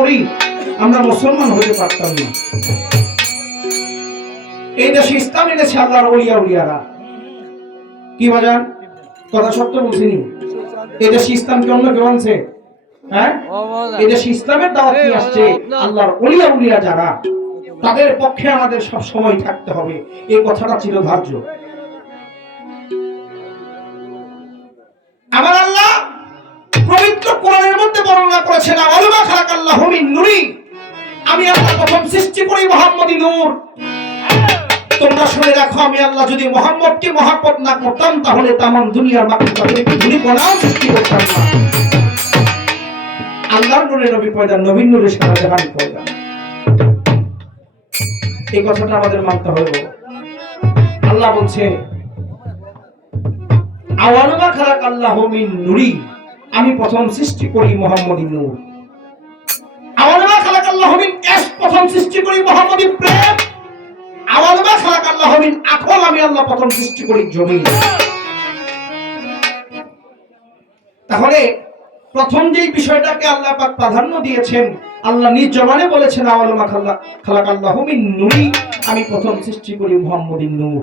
করি, আমরা মুসলমান হতে পারতাম না। এই দেশে ইসলাম এনেছে আল্লাহর ওলিয়া উলিয়ারা। কি বাজান কথা সত্য বলছিনি। এই দেশে ইসলাম কি অন্য কেউ আনছে? হ্যাঁ? এই দেশে ইসলামের দাওয়াত নিয়ে আসছে আল্লাহর ওলিয়া উলিয়া যারা। তাদের পক্ষে আমাদের সব সময় থাকতে হবে। এই কথাটা চিরধার্য। আল্লাহ নুরি। আমি আল্লাহ প্রথম সৃষ্টি করি মোহাম্মদী নূর। তোমরা শুনে রাখো, আমি আল্লাহ যদি মোহাম্মদকে মহাপত না করতাম, তাহলে দুনিয়ার সৃষ্টি করতাম না। নবী পয়দা নবীন সারা জাহান পয়দা এই কথাটা আমাদের মানতে হবে। আল্লাহ বলছে, আওয়ালমা আল্লাহ নুরি। আমি প্রথম সৃষ্টি করি মোহাম্মদী নূর। আল্লাহ এস প্রথম সৃষ্টি করি মোহাম্মদী প্রেম। আওয়ালমা খালাক আল্লাহ মিন আমি আল্লাহ প্রথম সৃষ্টি করি জমিন। তাহলে প্রথম যেই বিষয়টাকে আল্লাহ পাক প্রাধান্য দিয়েছেন, আল্লাহ নিজ জবানে বলেছেন, আওয়ালমা খাল্লা খালাক আল্লাহ নুরি, আমি প্রথম সৃষ্টি করি মোহাম্মদী নূর।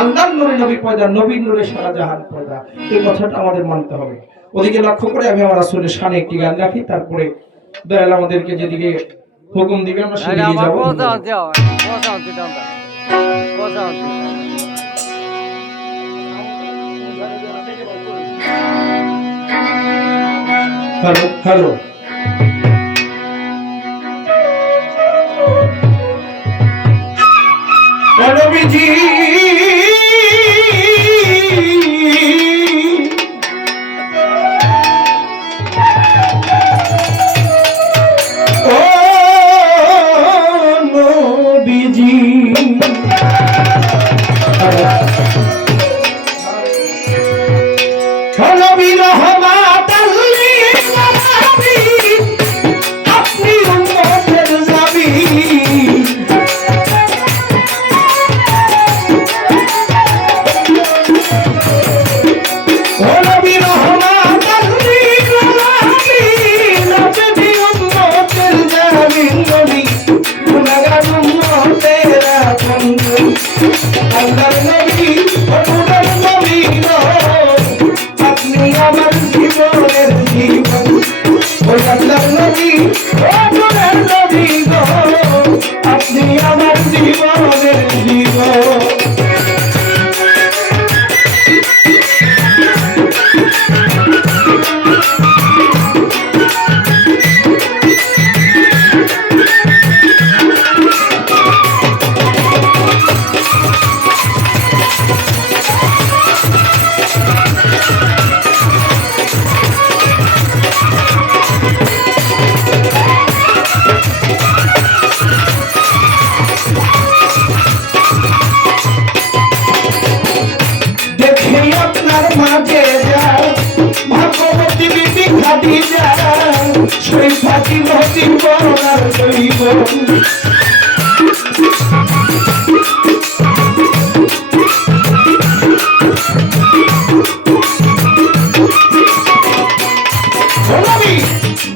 আল্লাহর নূরে নবী পয়দা, নবীর নূরে সারা জাহান পয়দা। এই কথাটা আমাদের মানতে হবে। ওদিকে লক্ষ্য করে আমি আমার আসলে শানে একটি গান রাখি, তারপরে দয়াল আমাদেরকে যেদিকে হুকুম দিবে আমরা সেদিকে যাব। Hello hello. নবীজি जी বলার দৈব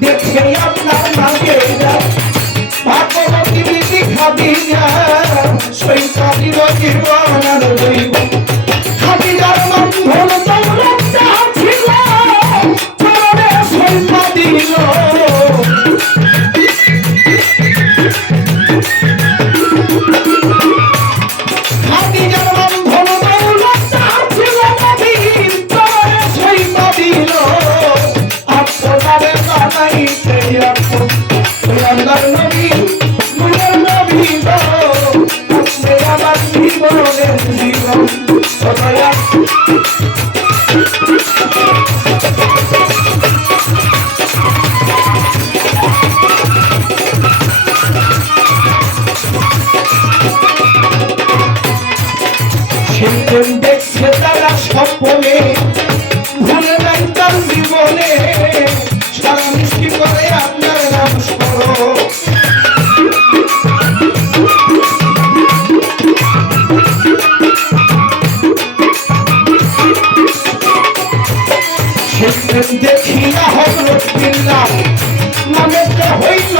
দেখে মাঝে যাও ভাগবতী বিবি খাটি যাও সেই ফাটি ভতি দৈব দেখিয়া হল দিলাম মনে তো হইল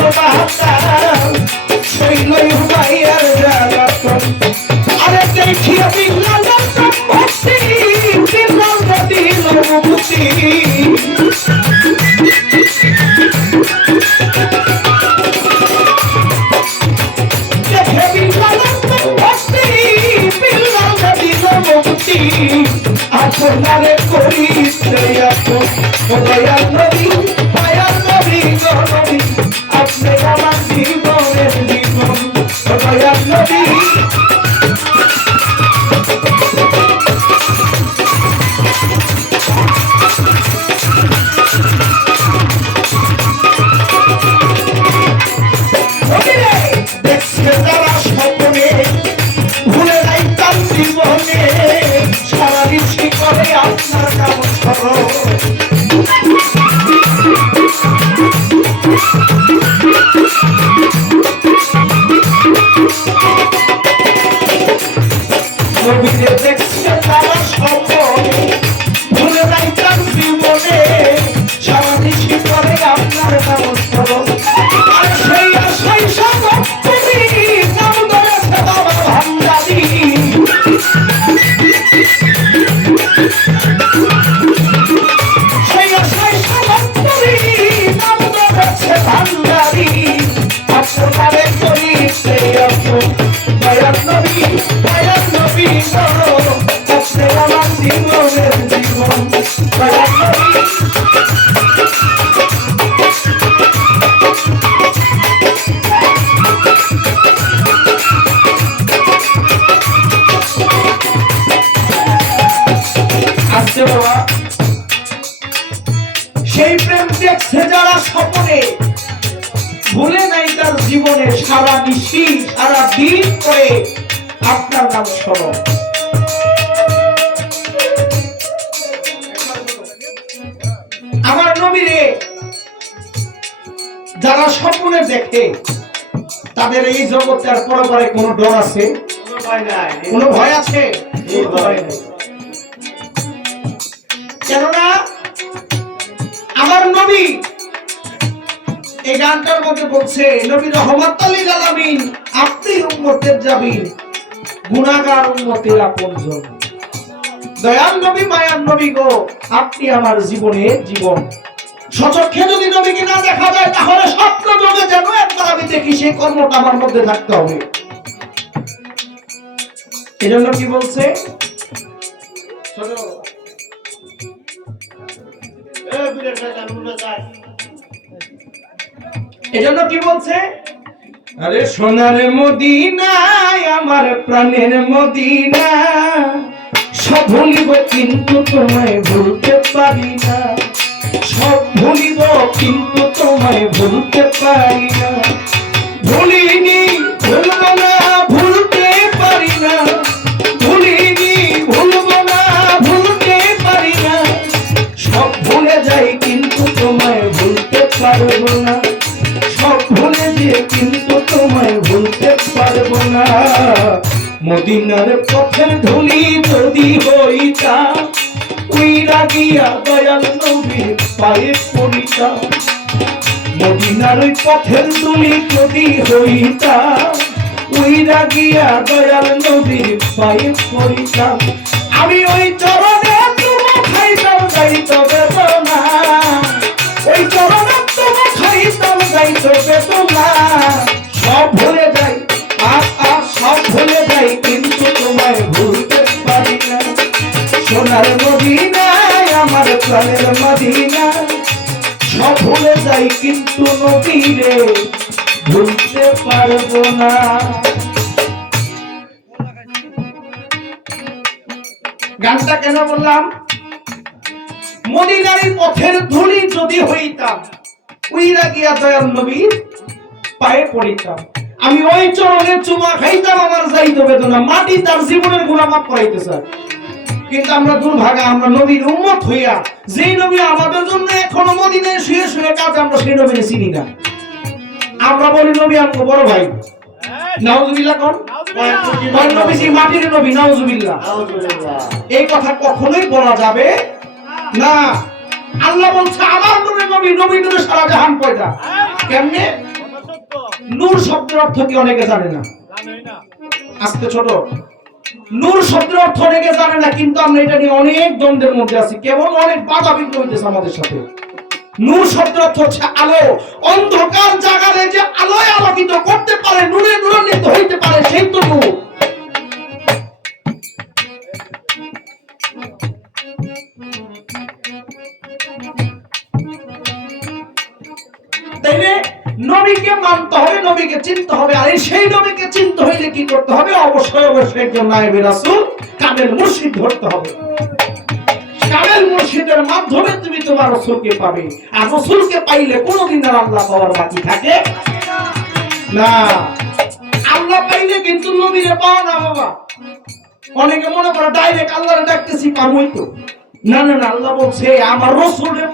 হইল মাইয়ার জ্বালাতন আরে দেখিয়া বিল্লাল ভক্তি বিল্লাল দিল মুক্তি I'm not সারা নিশি সারা দিন করে আপনার নাম স্মরণ। আমার নবীরে যারা স্বপ্নে দেখে, তাদের এই জগতে আর পরপরে কোনো ডর আছে? কোনো ভয় আছে? কেননা, আমার নবী এই গানটার মধ্যে বলছে, নবী রহমত আলী আলামিন, আপনি উম্মতের যাবিন গুণাগার উম্মতের আপনজন। দয়াল নবী, মায়ার নবী গো, আপনি আমার জীবনে জীবন। সচক্ষে যদি নবীকে না দেখা যায়, তাহলে স্বপ্ন যোগে যেন একবার আমি দেখি, সেই কর্মটা আমার মধ্যে থাকতে হবে। এজন্য কি বলছে? শোনো এজন্য কি বলছে? আরে সোনার মদিনায়, আমার প্রাণের মদিনা সব ভুলিব কিন্তু তোমায় ভুলতে পারি না। সব ভুলিব কিন্তু তোমায় ভুলতে পারি না। মদিনার পথের ধুলি যদি হইতা উইরা গিয়া দয়াল নবীর পায়ে পড়িতা। মদিনার ওই পথের ধুলি যদি হইতা উইরা গিয়া দয়াল নবীর পায়ে পড়িতা। আমি ওই চরণে তুমি খাইতাম যাইত বেদনা। ওই চরণে তুমি খাইতাম যাইত বেদনা। সব ভুলে ভুলতে পারব না। গানটা কেন বললাম? মদিনারি পথের ধুলি যদি হইতাম, উইরা গিয়া দয়াল নবীর পায়ে পড়িতাম। আমি ওই চরণে চুমা খাইতাম, আমার যাইত বেদনা, মাটি তার জীবনের গুণা মাফ করাইতে স্যার কিন্তু আমরা দুর্ভাগা, আমরা নবীর উম্মত হইয়া, যেই নবী আমাদের জন্য এখনও মদিনায় শুয়ে শুয়ে কাজ, আমরা সেই নবীরে চিনি না। আমরা বলি নবী আমগো বড় ভাই। নাউজুবিল্লাহ কোন? নবীজি মাটির নবী নাউজুবিল্লাহ। এই কথা কখনোই বলা যাবে না। আল্লাহ বলছে আমার নবী নবী নবী নবী সারা জাহান পয়দা। কেমনে? নূর শব্দের অর্থ কি অনেকে জানে না। আজকে ছোট। নূর শব্দের অর্থ অনেকে জানে না কিন্তু আমরা এটা নিয়ে অনেক দ্বন্দ্বের মধ্যে আছি। কেবল অনেক বাধা বিঘ্ন হইতেছে আমাদের সাথে। নূর অর্থ হচ্ছে আলো। অন্ধকার জাগালে যে আলোয় আলোকিত করতে পারে, নূরে নূরান্বিত হইতে পারে সেই তো নূর। নবীকে মানতে হবে, নবীকে চিনতে হবে, আর সেই নবীকে চিনতে হইলে কি করতে হবে? অবশ্যই অবশ্যই একজন নায়েবে রাসূল কামেল মুর্শিদ ধরতে হবে। কামেল মুর্শিদের মাধ্যমে তোমার রসুলকে পাবে। আর রসুলকে পাইলে কোনোদিন আর আল্লাহ পাওয়ার বাকি থাকে না। আল্লাহ পাইলে কিন্তু নবীরে পাওয়া না, বাবা। অনেকে মনে করে ডাইরেক্ট আল্লাহরে ডাকতেছি পাবই তো। না না না, আল্লাহ বলছে, আমার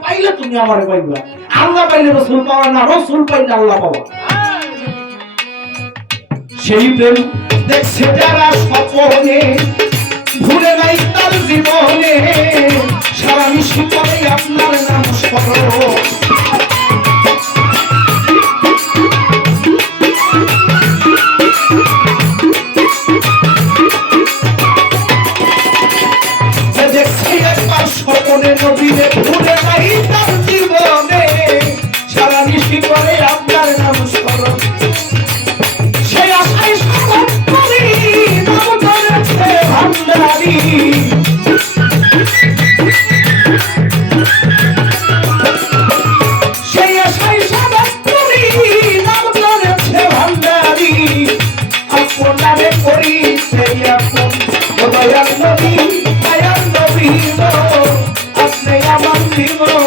পাইলে তুমি আমারে পাইবা। আল্লাহ পাইলে রসুল পাওয়া না, রসুল পাইলে আল্লাহ পাওয়া। সেই প্রেম দেখছে যারা স্বপনে, ভুলে আমার